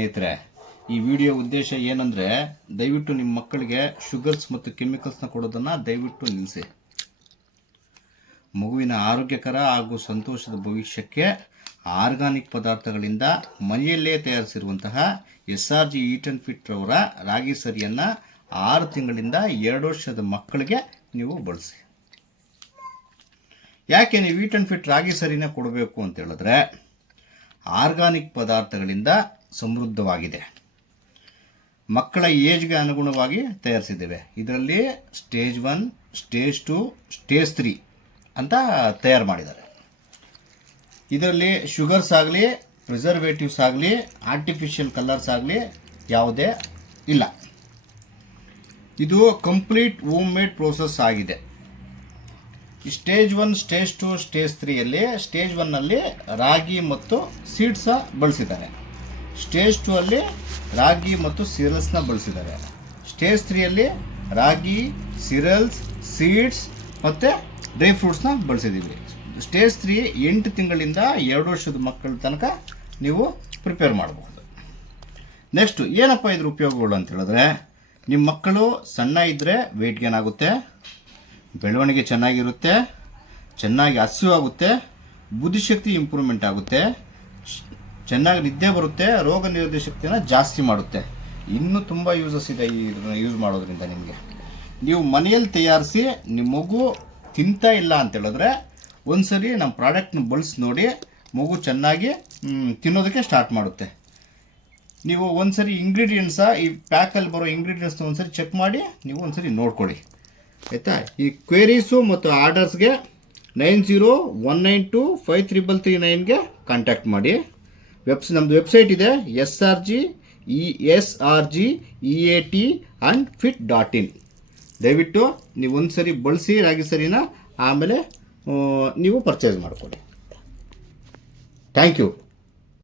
ಸ್ನೇಹಿತರೆ, ಈ ವಿಡಿಯೋ ಉದ್ದೇಶ ಏನಂದರೆ, ದಯವಿಟ್ಟು ನಿಮ್ಮ ಮಕ್ಕಳಿಗೆ ಶುಗರ್ಸ್ ಮತ್ತು ಕೆಮಿಕಲ್ಸ್ನ ಕೊಡೋದನ್ನು ದಯವಿಟ್ಟು ನಿಲ್ಲಿಸಿ. ಮಗುವಿನ ಆರೋಗ್ಯಕರ ಹಾಗೂ ಸಂತೋಷದ ಭವಿಷ್ಯಕ್ಕೆ ಆರ್ಗಾನಿಕ್ ಪದಾರ್ಥಗಳಿಂದ ಮನೆಯಲ್ಲೇ ತಯಾರಿಸಿರುವಂತಹ SRG ಈಟ್ ಆ್ಯಂಡ್ ಫಿಟ್ ಅವರ ರಾಗಿ ಸರಿಯನ್ನು 6 ತಿಂಗಳಿಂದ 2 ವರ್ಷದ ಮಕ್ಕಳಿಗೆ ನೀವು ಬಳಸಿ. ಯಾಕೆ ನೀವು ಈಟ್ ಆ್ಯಂಡ್ ಫಿಟ್ ರಾಗಿ ಸರಿನ ಕೊಡಬೇಕು ಅಂತ ಹೇಳಿದ್ರೆ, ಆರ್ಗಾನಿಕ್ ಪದಾರ್ಥಗಳಿಂದ ಸಮೃದ್ಧವಾಗಿದೆ. ಮಕ್ಕಳ ಏಜ್ಗೆ ಅನುಗುಣವಾಗಿ ತಯಾರಿಸಿದ್ದೇವೆ. ಇದರಲ್ಲಿ ಸ್ಟೇಜ್ 1, ಸ್ಟೇಜ್ 2, ಸ್ಟೇಜ್ 3 ಅಂತ ತಯಾರು ಮಾಡಿದ್ದಾರೆ. ಇದರಲ್ಲಿ ಶುಗರ್ಸ್ ಆಗಲಿ, ಪ್ರಿಸರ್ವೇಟಿವ್ಸ್ ಆಗಲಿ, ಆರ್ಟಿಫಿಷಿಯಲ್ ಕಲರ್ಸ್ ಆಗಲಿ ಯಾವುದೇ ಇಲ್ಲ. ಇದು ಕಂಪ್ಲೀಟ್ ಹೋಮ್ ಮೇಡ್ ಪ್ರೋಸೆಸ್ ಆಗಿದೆ. ಸ್ಟೇಜ್ 1, ಸ್ಟೇಜ್ 2, ಸ್ಟೇಜ್ 3ಯಲ್ಲಿ ಸ್ಟೇಜ್ 1ನಲ್ಲಿ ರಾಗಿ ಮತ್ತು ಸೀಡ್ಸ ಬಳಸಿದ್ದಾರೆ. ಸ್ಟೇಜ್ 2ಅಲ್ಲಿ ರಾಗಿ ಮತ್ತು ಸೀರಿಯಲ್ಸ್ನ ಬಳಸಿದ್ದಾರೆ. ಸ್ಟೇಜ್ 3ಯಲ್ಲಿ ರಾಗಿ, ಸೀರಿಯಲ್ಸ್, ಸೀಡ್ಸ್ ಮತ್ತು ಡ್ರೈ ಫ್ರೂಟ್ಸ್ನ ಬಳಸಿದ್ದೀವಿ. ಸ್ಟೇಜ್ 3 8 ತಿಂಗಳಿಂದ 2 ವರ್ಷದ ಮಕ್ಕಳ ತನಕ ನೀವು ಪ್ರಿಪೇರ್ ಮಾಡಬಹುದು. ನೆಕ್ಸ್ಟು ಏನಪ್ಪ ಇದ್ರ ಉಪಯೋಗಗಳು ಅಂತ ಹೇಳಿದ್ರೆ, ನಿಮ್ಮ ಮಕ್ಕಳು ಸಣ್ಣ ಇದ್ದರೆ ವೆಯ್ಟ್ ಗೇನ್ ಆಗುತ್ತೆ, ಬೆಳವಣಿಗೆ ಚೆನ್ನಾಗಿರುತ್ತೆ, ಚೆನ್ನಾಗಿ ಹಸಿವಾಗುತ್ತೆ, ಬುದ್ಧಿಶಕ್ತಿ ಇಂಪ್ರೂವ್ಮೆಂಟ್ ಆಗುತ್ತೆ, ಚೆನ್ನಾಗಿ ನಿದ್ದೆ ಬರುತ್ತೆ, ರೋಗ ನಿರೋಧಕ ಶಕ್ತಿಯನ್ನು ಜಾಸ್ತಿ ಮಾಡುತ್ತೆ. ಇನ್ನೂ ತುಂಬ ಯೂಸಸ್ ಇದೆ ಇದನ್ನು ಯೂಸ್ ಮಾಡೋದ್ರಿಂದ. ನಿಮಗೆ ನೀವು ಮನೆಯಲ್ಲಿ ತಯಾರಿಸಿ ನಿಮ್ಮ ಮಗು ತಿಂತಾ ಇಲ್ಲ ಅಂತ ಹೇಳಿದ್ರೆ ಒಂದ್ಸರಿ ನಮ್ಮ ಪ್ರಾಡಕ್ಟ್ನ ಬಳಸಿ ನೋಡಿ, ಮಗು ಚೆನ್ನಾಗಿ ತಿನ್ನೋದಕ್ಕೆ ಸ್ಟಾರ್ಟ್ ಮಾಡುತ್ತೆ. ನೀವು ಒಂದ್ಸರಿ ಇಂಗ್ರೀಡಿಯೆಂಟ್ಸ, ಈ ಪ್ಯಾಕಲ್ಲಿ ಬರೋ ಇಂಗ್ರೀಡಿಯೆಂಟ್ಸ್ನ ಒಂದ್ಸರಿ ಚೆಕ್ ಮಾಡಿ ನೀವು ಒಂದ್ಸರಿ ನೋಡ್ಕೊಳ್ಳಿ, ಆಯಿತಾ. ಈ ಕ್ವೇರೀಸು ಮತ್ತು ಆರ್ಡರ್ಸ್ಗೆ 9019253339ಗೆ ಕಾಂಟ್ಯಾಕ್ಟ್ ಮಾಡಿ. ನಮ್ಮದು ವೆಬ್ಸೈಟ್ ಇದೆ srgeatandfit.in. ದಯವಿಟ್ಟು ನೀವು ಒಂದು ಸರಿ ಬಳಸಿ ರಾಗಿ ಸರಿನ, ಆಮೇಲೆ ನೀವು ಪರ್ಚೇಸ್ ಮಾಡ್ಕೊಳ್ಳಿ. Thank you.